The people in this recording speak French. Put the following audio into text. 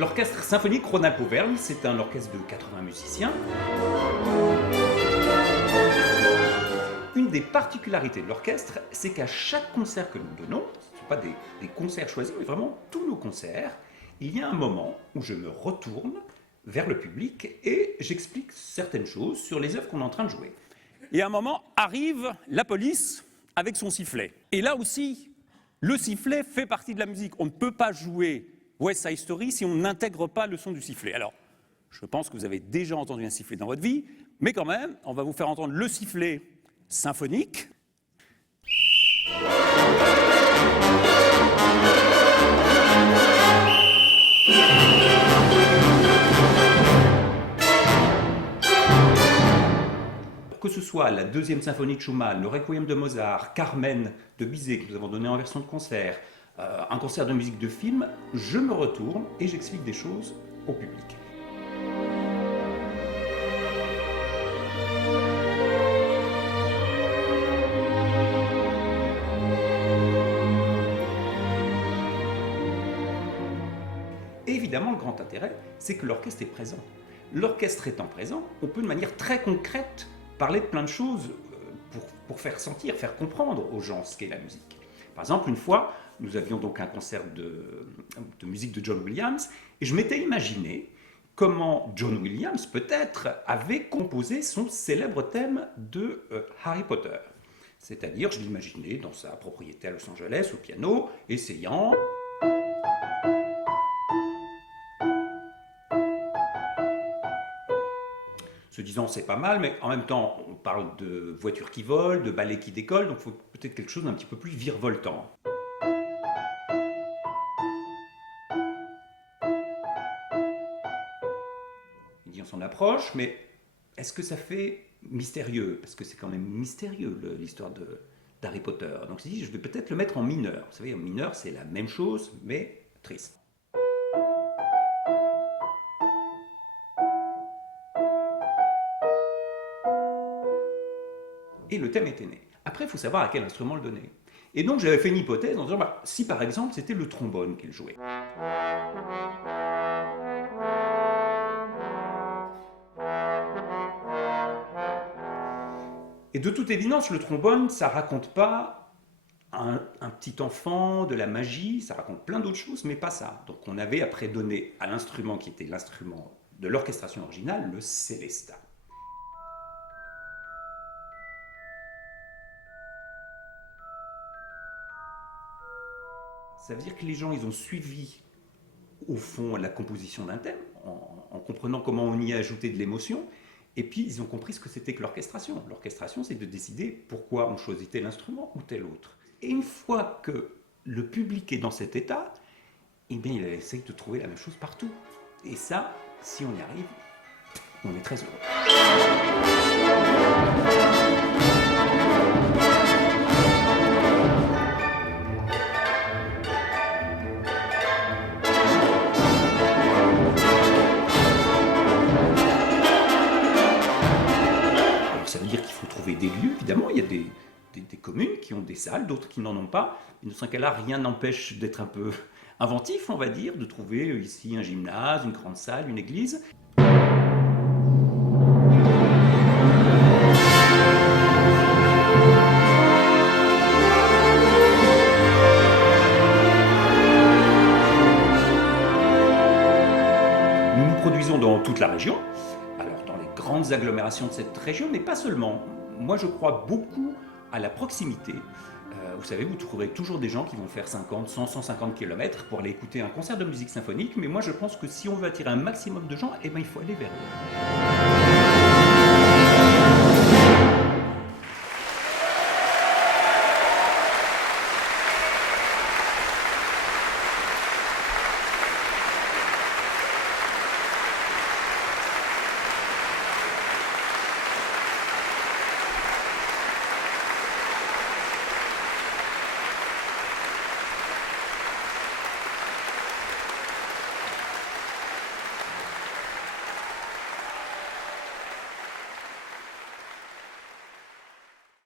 L'orchestre symphonique Ronald Auvergne, c'est un orchestre de 80 musiciens. Une des particularités de l'orchestre, c'est qu'à chaque concert que nous donnons, ce ne sont pas des concerts choisis, mais vraiment tous nos concerts, il y a un moment où je me retourne vers le public et j'explique certaines choses sur les œuvres qu'on est en train de jouer. Et à un moment, arrive la police avec son sifflet. Et là aussi, le sifflet fait partie de la musique. On ne peut pas jouer West Side Story si on n'intègre pas le son du sifflet. Alors, je pense que vous avez déjà entendu un sifflet dans votre vie, mais quand même, on va vous faire entendre le sifflet symphonique. Que ce soit la deuxième symphonie de Schumann, le Requiem de Mozart, Carmen de Bizet, que nous avons donné en version de concert, un concert de musique de film, je me retourne et j'explique des choses au public. Et évidemment, le grand intérêt, c'est que l'orchestre est présent. L'orchestre étant présent, on peut de manière très concrète parler de plein de choses pour faire sentir, faire comprendre aux gens ce qu'est la musique. Par exemple, une fois, nous avions donc un concert de musique de John Williams, et je m'étais imaginé comment John Williams, peut-être, avait composé son célèbre thème de Harry Potter. C'est-à-dire, je l'imaginais dans sa propriété à Los Angeles, au piano, essayant... se disant c'est pas mal, mais en même temps on parle de voitures qui volent, de balais qui décollent, donc il faut peut-être quelque chose d'un petit peu plus virevoltant. Il dit on s'en approche, mais est-ce que ça fait mystérieux? Parce que c'est quand même mystérieux l'histoire d'Harry Potter. Donc il dit je vais peut-être le mettre en mineur. Vous savez, en mineur c'est la même chose, mais triste. Et le thème était né. Après, il faut savoir à quel instrument le donner. Et donc, j'avais fait une hypothèse en disant, si par exemple, c'était le trombone qu'il jouait. Et de toute évidence, le trombone, ça raconte pas un petit enfant, de la magie, ça raconte plein d'autres choses, mais pas ça. Donc, on avait après donné à l'instrument qui était l'instrument de l'orchestration originale, le Célestat. Ça veut dire que les gens, ils ont suivi, au fond, la composition d'un thème, en comprenant comment on y a ajouté de l'émotion, et puis ils ont compris ce que c'était que l'orchestration. L'orchestration, c'est de décider pourquoi on choisit tel instrument ou tel autre. Et une fois que le public est dans cet état, eh bien, il essaye de trouver la même chose partout. Et ça, si on y arrive, on est très heureux. Ça veut dire qu'il faut trouver des lieux, évidemment, il y a des communes qui ont des salles, d'autres qui n'en ont pas. Et dans ce cas-là, rien n'empêche d'être un peu inventif, on va dire, de trouver ici un gymnase, une grande salle, une église. Nous nous produisons dans toute la région. Alors, dans les grandes agglomérations de cette région, mais pas seulement. Moi, je crois beaucoup à la proximité. Vous savez, vous trouverez toujours des gens qui vont faire 50, 100, 150 km pour aller écouter un concert de musique symphonique, mais moi, je pense que si on veut attirer un maximum de gens, eh ben, il faut aller vers eux.